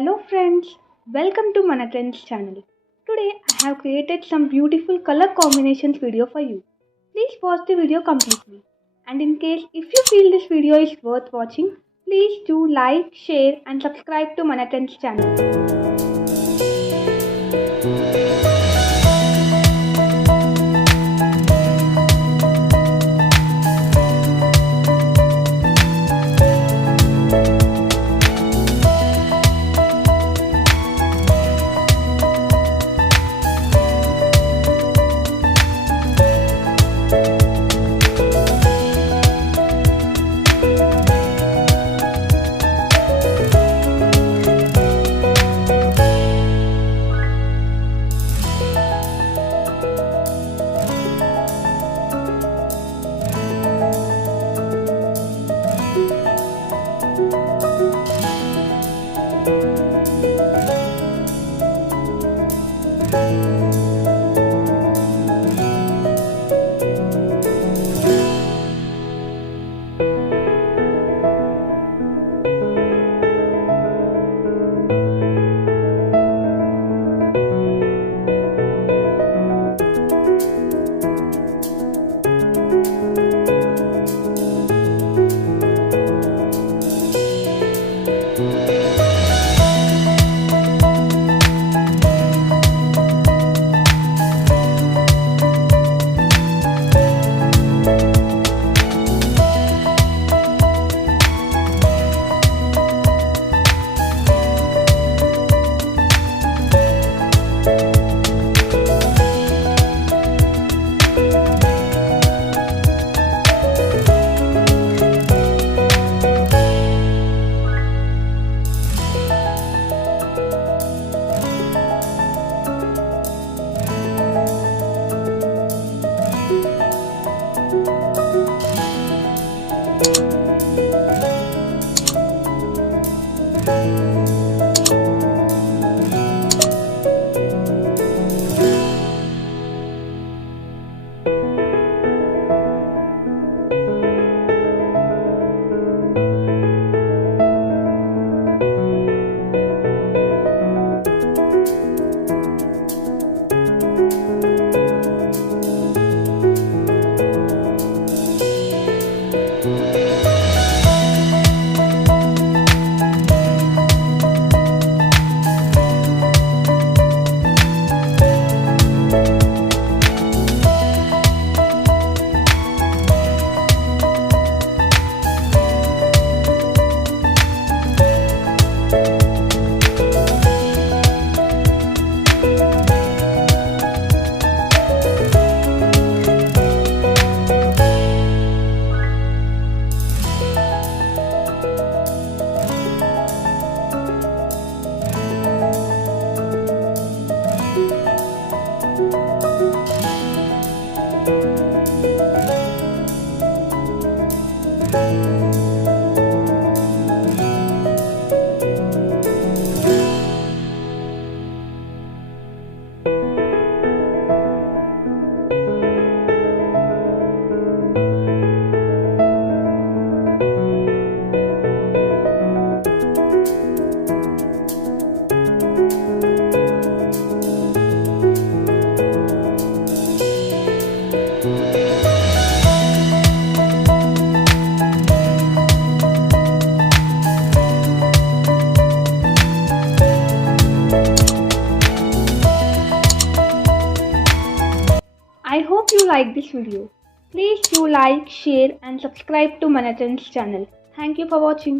Hello friends, welcome to Manatan's channel. Today I have created some beautiful color combinations video for you. Please watch the video completely. And in case if you feel this video is worth watching, please do like, share and subscribe to Manatan's channel. I hope you like this video. Please do like, share and subscribe to Manatan's channel. Thank you for watching.